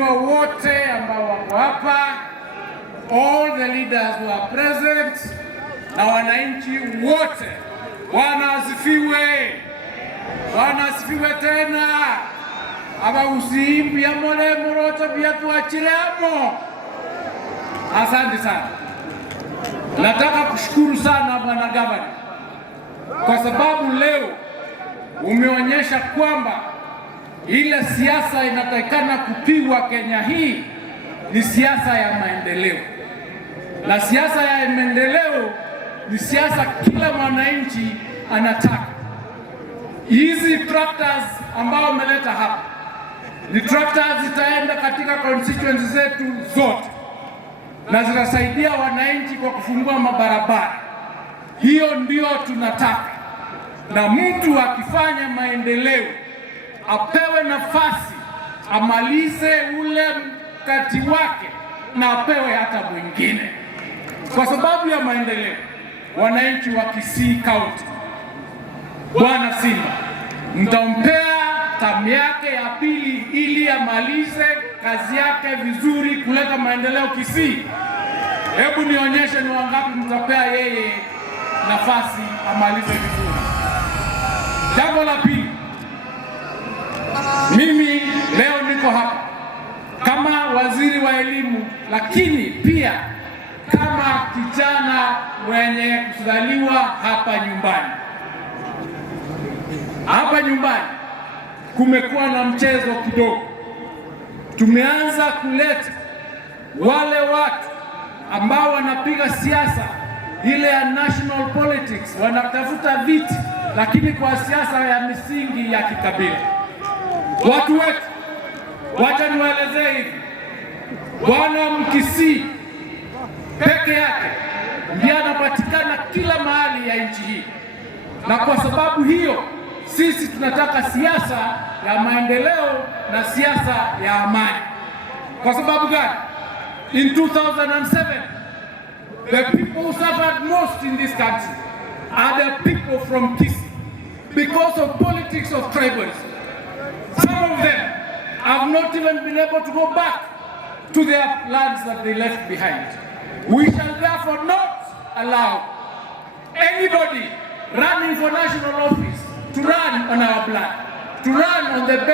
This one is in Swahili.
waheshimiwa wote ambao wako hapa, all the leaders who are present, na wananchi wote. Bwana asifiwe. Bwana asifiwe tena. Aba usimbi ya mole muroto bia tuachilemo. Asante sana. Nataka kushukuru sana Bwana Gavana kwa sababu leo umeonyesha kwamba ile siasa inatakikana kupigwa Kenya hii ni siasa ya maendeleo. Na siasa ya maendeleo ni siasa kila mwananchi anataka. Hizi tractors ambao umeleta hapa ni tractors zitaenda katika constituency zetu zote na zitasaidia wananchi kwa kufungua mabarabara. Hiyo ndio tunataka, na mtu akifanya maendeleo apewe nafasi amalize ule mkati wake na apewe hata mwingine. Kwa sababu ya maendeleo, wananchi wa Kisii County, Bwana Simba mtampea tamu yake ya pili ili amalize kazi yake vizuri kuleta maendeleo Kisii. Hebu nionyeshe ni wangapi mtapea yeye nafasi amalize vizuri. Jambo la pili, mimi leo niko hapa kama waziri wa elimu, lakini pia kama kijana mwenye kuzaliwa hapa nyumbani. Hapa nyumbani kumekuwa na mchezo kidogo. Tumeanza kuleta wale watu ambao wanapiga siasa ile ya national politics, wanatafuta viti lakini kwa siasa ya misingi ya kikabila. Watu wetu, wacha niwaelezee hivi, Bwana Mkisii peke yake ndiye anapatikana kila mahali ya nchi hii, na kwa sababu hiyo sisi tunataka siasa ya maendeleo na siasa ya amani. Kwa sababu gani? In 2007, the people who suffered most in this country are the people from Kisii because of politics of tribalism. Some of them have not even been able to go back to their lands that they left behind. We shall therefore not allow anybody running for national office to run on our blood, to run on the